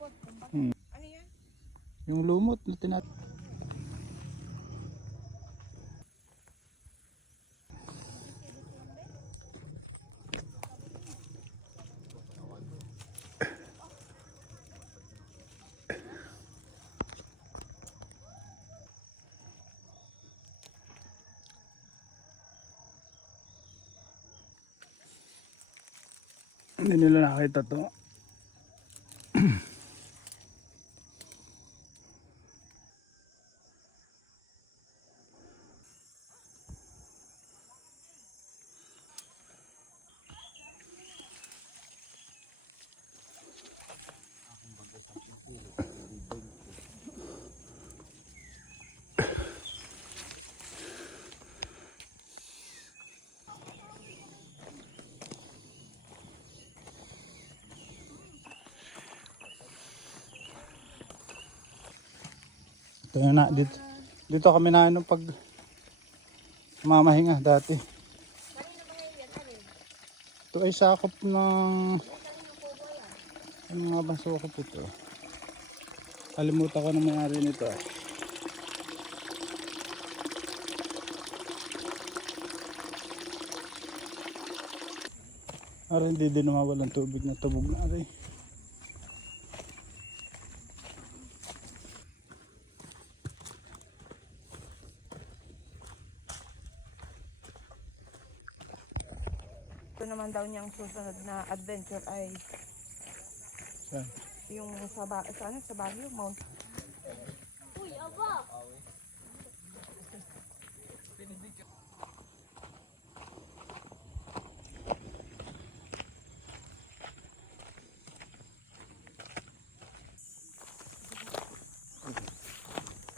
Hmm. Ano yan? Yung lumot na hindi nila nakita to. Ito na dito kami na pag mamahinga dati. Ito ay sakop ng ano nga ba sakop ito? Kalimutan ko na may-ari nito. Ari hindi din nawawalan tubig na tubog na ari. Ito naman daw niyang susunod na adventure ay yung sa Baguio, Mount. Uy, aba!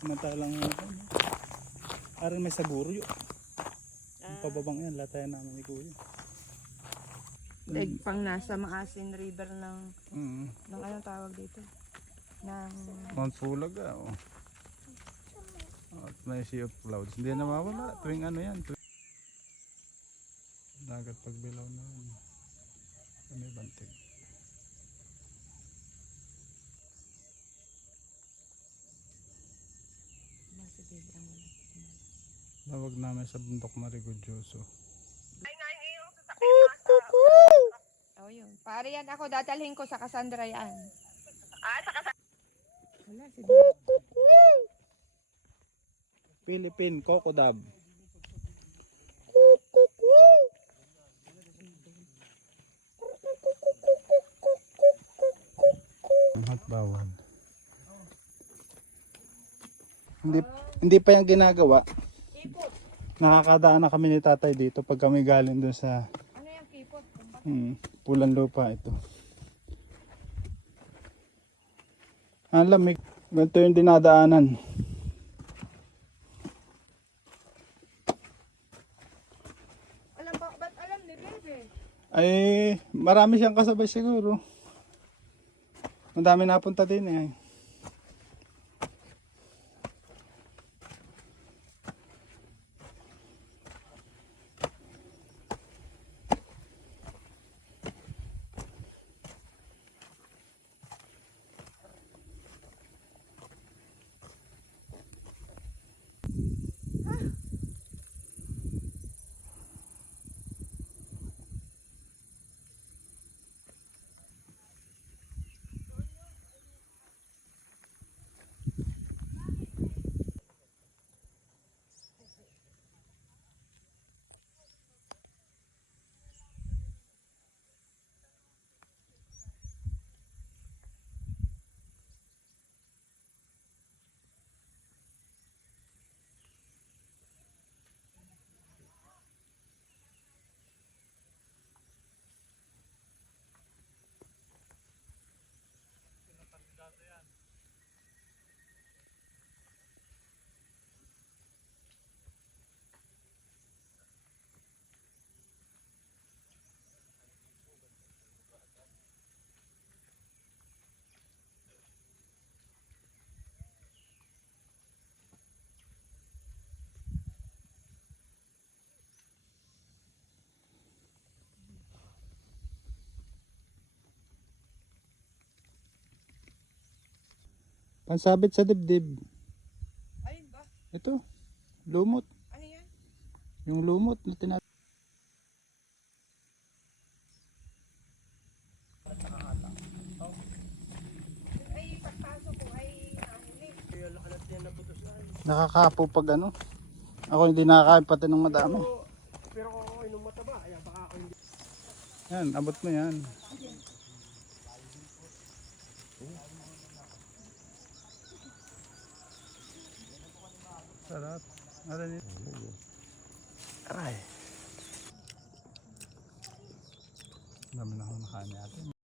Matalang parang may saguro yun. Ang pababang yan, latayan namin ni Kuya. Pang nasa Maasin River ng anong tawag dito? Ng Mount Pulaga. Oh. At may Sea of Clouds. Hindi na mawala. Tuwing ano yan. Dagat pagbilaw na yan. May bantig. Lawag namin sa bundok Marigudyoso. oh yun. Pare yan ako, dadalhin ko sa Cassandra yan. Sa Cassandra? Wala, si Philippine Cocodab. At bawal. Hindi pa yung ginagawa. Nakakadaan na kami ni tatay dito pag kami galing doon sa ano yung kipot? pulan lupa ito. Ang lamig. Ganito yung dinadaanan. Ba't alam ni Bebe? Ay marami siyang kasabay siguro. Madami napunta din eh. Pansabit sa dibdib. Ayun ba? Ito, lumot. Ano yan? Yung lumot na Ay, pagpasok ko ay nahuli. nakakapo pag ano. Ako hindi nakakain pati ng madami. Pero kung ako inom mataba, kaya baka ako hindi. Yan, abot mo yan. Sarap. Ano yun? Aray. Dami na akong nakain natin.